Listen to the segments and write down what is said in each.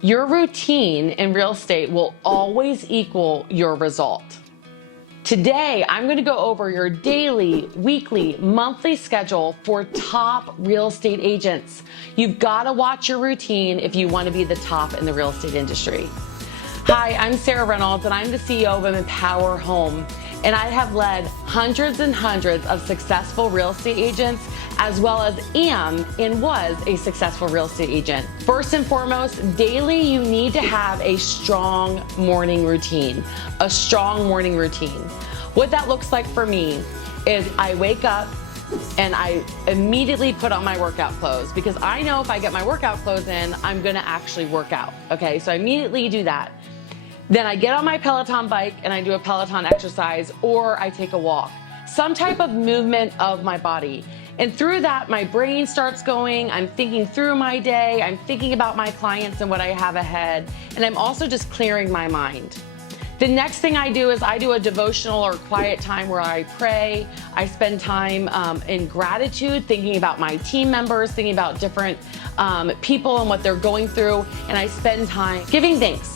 Your routine in real estate will always equal your result. Today, I'm going to go over your daily, weekly, monthly schedule for top real estate agents. You've got to watch your routine if you want to be the top in the real estate industry. Hi, I'm Sarah Reynolds, and I'm the CEO of Empower Home. And I have led hundreds and hundreds of successful real estate agents, as well as am and was a successful real estate agent. First and foremost, daily you need to have a strong morning routine. A strong morning routine. What that looks like for me is I wake up and I immediately put on my workout clothes, because I know if I get my workout clothes in, I'm gonna actually work out. Okay, so I immediately do that. Then I get on my Peloton bike and I do a Peloton exercise, or I take a walk. Some type of movement of my body. And through that, my brain starts going. I'm thinking through my day. I'm thinking about my clients and what I have ahead. And I'm also just clearing my mind. The next thing I do is I do a devotional or quiet time where I pray. I spend time in gratitude, thinking about my team members, thinking about different people and what they're going through. And I spend time giving thanks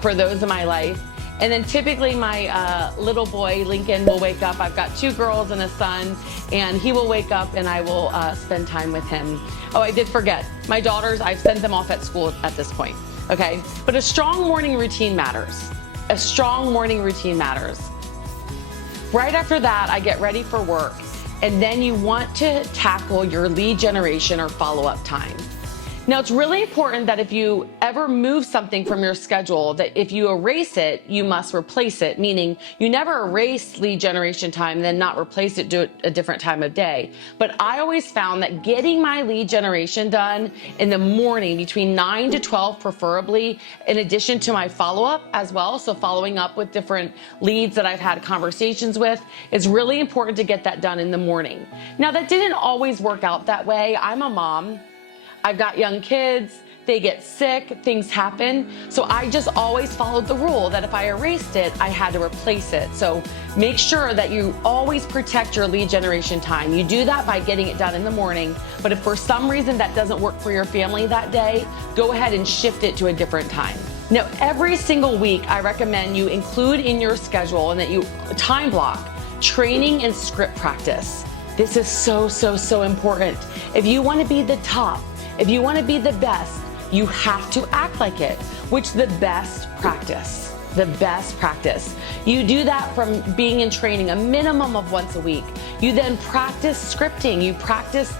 for those in my life. And then typically my little boy, Lincoln, will wake up. I've got 2 girls and a son, and he will wake up and I will spend time with him. Oh, I did forget. My daughters, I've sent them off at school at this point, okay? But a strong morning routine matters. A strong morning routine matters. Right after that, I get ready for work, and then you want to tackle your lead generation or follow-up time. Now, it's really important that if you ever move something from your schedule, that if you erase it, you must replace it, meaning you never erase lead generation time and then not replace it, do it a different time of day. But I always found that getting my lead generation done in the morning between 9 to 12 preferably, in addition to my follow-up as well, so following up with different leads that I've had conversations with, is really important to get that done in the morning. Now, that didn't always work out that way. I'm a mom. I've got young kids, they get sick, things happen. So I just always followed the rule that if I erased it, I had to replace it. So make sure that you always protect your lead generation time. You do that by getting it done in the morning, but if for some reason that doesn't work for your family that day, go ahead and shift it to a different time. Now, every single week, I recommend you include in your schedule and that you time block training and script practice. This is so important. If you want to be the top, if you want to be the best, you have to act like it, which the best practice. The best practice. You do that from being in training a minimum of once a week. You then practice scripting. You practice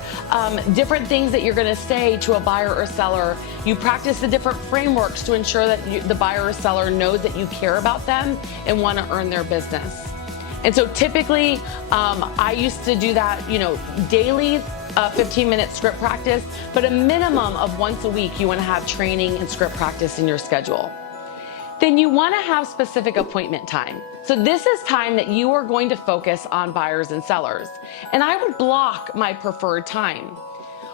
different things that you're going to say to a buyer or seller. You practice the different frameworks to ensure that the buyer or seller knows that you care about them and want to earn their business. And so typically, I used to do that, daily, 15-minute script practice, but a minimum of once a week, you want to have training and script practice in your schedule. Then you want to have specific appointment time. So this is time that you are going to focus on buyers and sellers. And I would block my preferred time.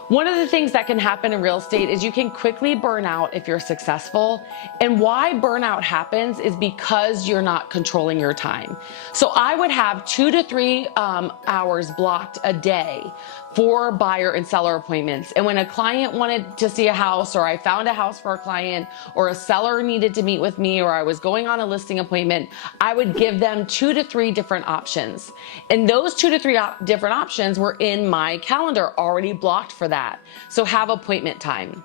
One of the things that can happen in real estate is you can quickly burn out if you're successful. And why burnout happens is because you're not controlling your time. So I would have 2 to 3 hours blocked a day for buyer and seller appointments. And when a client wanted to see a house, or I found a house for a client, or a seller needed to meet with me, or I was going on a listing appointment, I would give them 2 to 3 different options. And those 2 to 3 different options were in my calendar, already blocked for that. So have appointment time.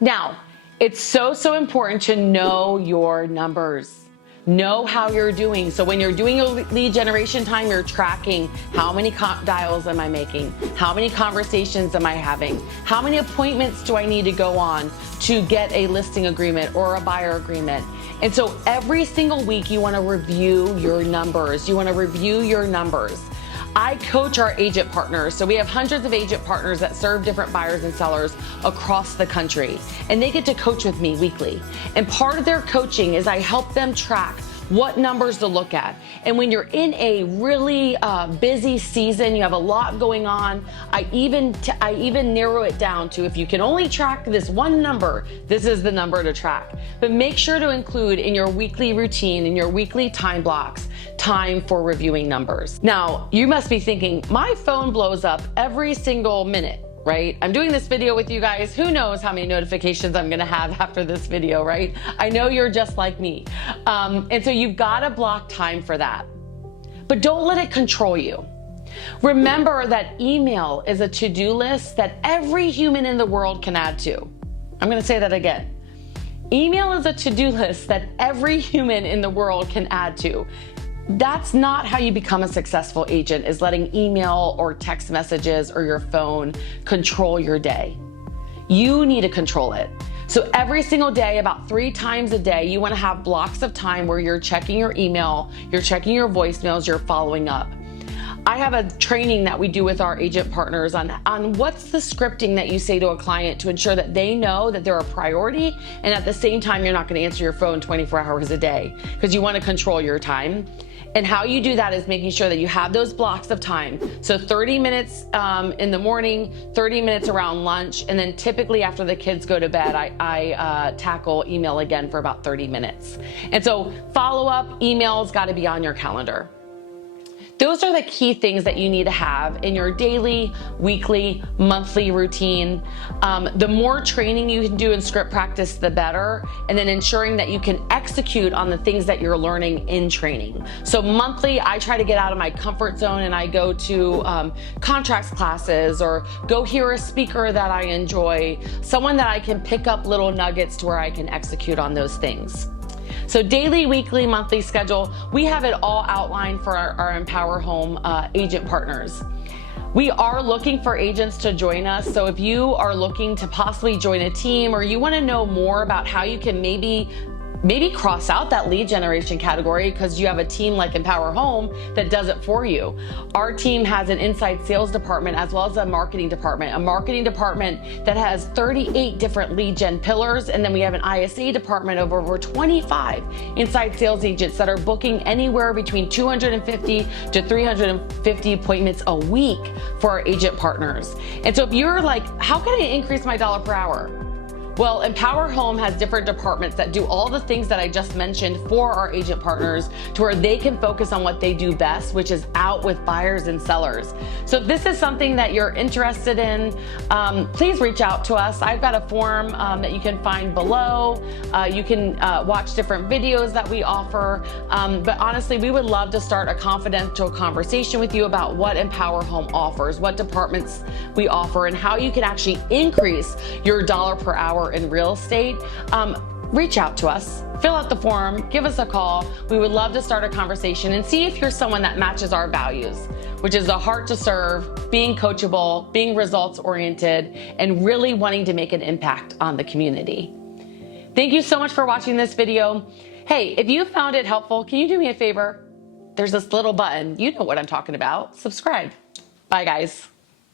Now, it's so important to know your numbers. Know how you're doing. So when you're doing your lead generation time, you're tracking how many dials am I making? How many conversations am I having? How many appointments do I need to go on to get a listing agreement or a buyer agreement? And so every single week you want to review your numbers. You want to review your numbers. I coach our agent partners. So we have hundreds of agent partners that serve different buyers and sellers across the country. And they get to coach with me weekly. And part of their coaching is I help them track what numbers to look at. And when you're in a really busy season, you have a lot going on, I even narrow it down to, if you can only track this one number, this is the number to track. But make sure to include in your weekly routine, in your weekly time blocks, time for reviewing numbers. Now, you must be thinking, my phone blows up every single minute. right? I'm doing this video with you guys. Who knows how many notifications I'm gonna have after this video, right? I know you're just like me. And so you've gotta block time for that. But don't let it control you. Remember that email is a to-do list that every human in the world can add to. I'm gonna say that again. Email is a to-do list that every human in the world can add to. That's not how you become a successful agent, is letting email or text messages or your phone control your day. You need to control it. So every single day, about 3 times a day, you want to have blocks of time where you're checking your email, you're checking your voicemails, you're following up. I have a training that we do with our agent partners on what's the scripting that you say to a client to ensure that they know that they're a priority, and at the same time, you're not going to answer your phone 24 hours a day because you want to control your time. And how you do that is making sure that you have those blocks of time. So 30 minutes in the morning, 30 minutes around lunch, and then typically after the kids go to bed, I tackle email again for about 30 minutes. And so follow-up emails got to be on your calendar. Those are the key things that you need to have in your daily, weekly, monthly routine. The more training you can do in script practice, the better. And then ensuring that you can execute on the things that you're learning in training. So monthly, I try to get out of my comfort zone and I go to contracts classes or go hear a speaker that I enjoy, someone that I can pick up little nuggets to where I can execute on those things. So daily, weekly, monthly schedule, we have it all outlined for our Empower Home agent partners. We are looking for agents to join us. So if you are looking to possibly join a team or you want to know more about how you can maybe cross out that lead generation category because you have a team like Empower Home that does it for you. Our team has an inside sales department as well as a marketing department that has 38 different lead gen pillars. And then we have an ISA department of over 25 inside sales agents that are booking anywhere between 250 to 350 appointments a week for our agent partners. And so if you're like, how can I increase my dollar per hour? Well, Empower Home has different departments that do all the things that I just mentioned for our agent partners to where they can focus on what they do best, which is out with buyers and sellers. So if this is something that you're interested in, please reach out to us. I've got a form that you can find below. You can watch different videos that we offer. But honestly, we would love to start a confidential conversation with you about what Empower Home offers, what departments we offer, and how you can actually increase your dollar per hour in real estate. Reach out to us, fill out the form, give us a call. We would love to start a conversation and see if you're someone that matches our values, which is a heart to serve, being coachable, being results oriented, and really wanting to make an impact on the community. Thank you so much for watching this video. Hey, if you found it helpful, can you do me a favor? There's this little button. You know what I'm talking about. Subscribe. Bye, guys.